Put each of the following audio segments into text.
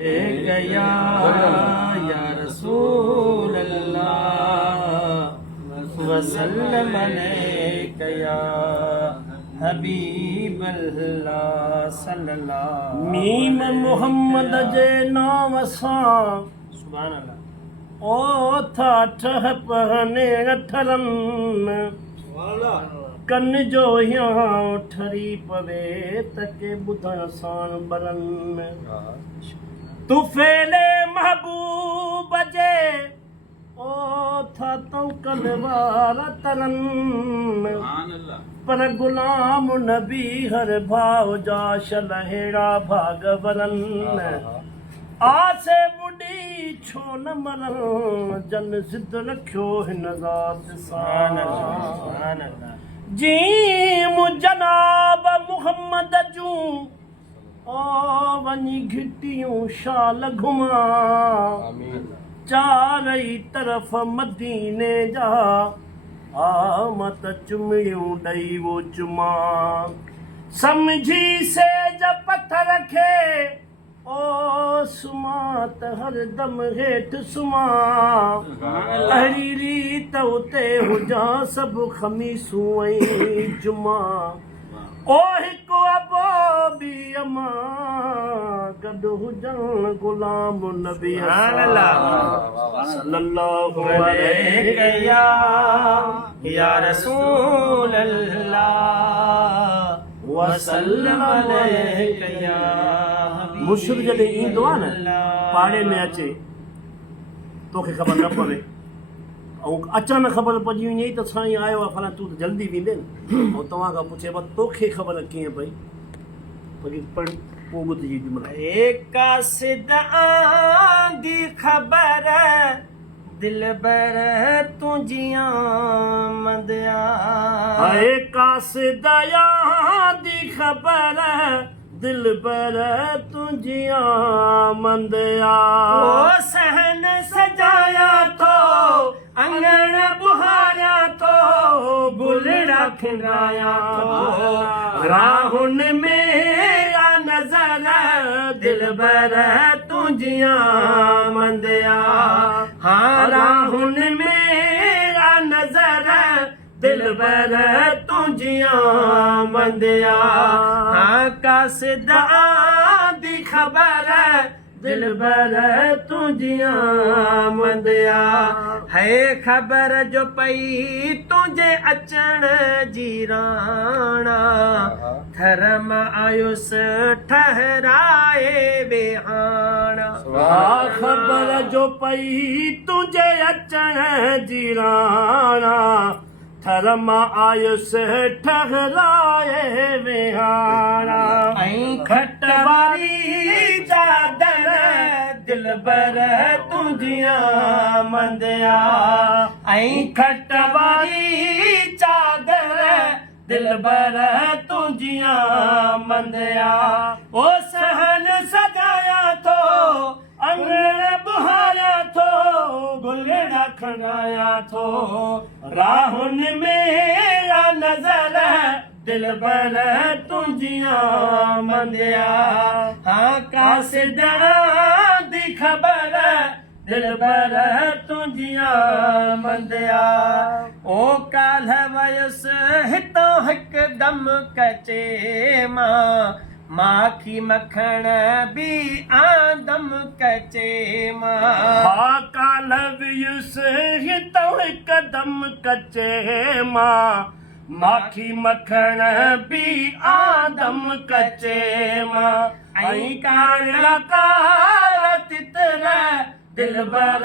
गया या रसूल अल्लाह वसल्लम अलैका या हबीब अल्लाह सल्लल्लाहु मीम मोहम्मद जे नाम सां सुभान अल्लाह ओ था ठह पहने अठरन कन जो यहाँ ठरी पवे तके बुधन सान बरन तू फेले महबूब जे ओ था तो कलवार तरन पर गुलाम नबी हर भाव जा शलहेड़ा भागवरन आसे बुढ़ी छो न मरन जन जिद रखियो हिन ज़ात सुभान सां अल्लाह जी जनाब मुहम्मद जूं ओ वनी घिटियूं शाल घुमा चारई तरफ़ मदीने जा आमत चुमियूं ॾई वो चुमा समझी से जब पत्थर खे ओ सुमा त हर दम हेठि सुमा अहिड़ी रीत उते हुजां सभु खमीसूं ऐं जुमा ओ हिकु अबो बि अमा गॾु हुजनि गुलाम नबी सल्लल्लाहु अलैहि या रसूल अल्लाह वसल्लम अलैका या मुर्शिद जॾहिं ईंदो आहे न पाड़े में अचे तोखे ख़बर न पवे ऐं अचानक ख़बर पइजी वञे त साईं आयो आहे फलां तूं त जल्दी वेंदे न ऐं तव्हां खां पुछे पर तोखे ख़बर कीअं पई पोइ ॿुधिजी जुमिला कासिद आंदी खबर दिलबर तुझी आमद हाय कासिद दी ख़बर दिलबर तुझी आमद ओ सहन सजाया तो अंगण बुहारा तो गुलड़ा खिलाया तो राहुन मेरा नजर दिलबर तुझी आमद हाँ राहुन मेरा नजर दिलबर तुझी आमद हाँ कासिद दी खबर दिलबर तुझी आमद है खबर जो पई तुझे अचण जी राणा थर मां आयुस ठहराए वेहाणा ख़बर जो पई तुझे अचण जी राणा थर मां आयुसि ठहराए वेहाणा ऐं खट वारी चादर दिलबर तुझी आमद ऐं खट वारी चादर दिलबर तुझी आमद ओ सहन सजाया थो अंगण बुहाया थो गुलड़ा खणाया थो राहुन मेरा नजर दिलबर तुझी आमद हाँ कासिद दी खबर दिलबर तुझी आमद ओ काल्ह वयुसि हितो हिकदम कचे मां माखी मखण बि आदम कचे मां हा काल्ह वियुसि हितो हिकदम कचे मां माखी मखण बि आदम कचे मां ऐं काला कार तितर दिलबर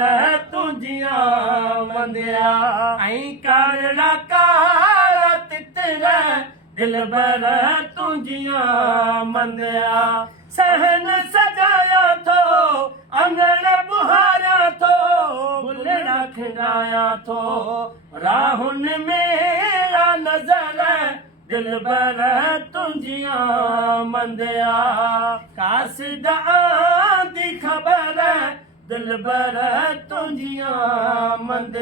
तुझी आमद ऐं काला कार तितर दिलबर तुझी आमद सहन सजाया थो अंगण बुहारा थो गुलड़ा खिलाया थो राहुन मेरा नजर दिलबर तुझी आमद कासिद दी खबर दिलबर तुझी आमद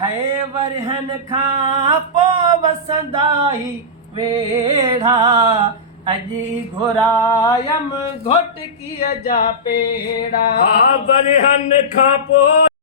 है वरहन खां पोइ वसंदाई वेड़ा अजी घुरायम घोट किया जा पेड़ा हा बरहन खां पोइ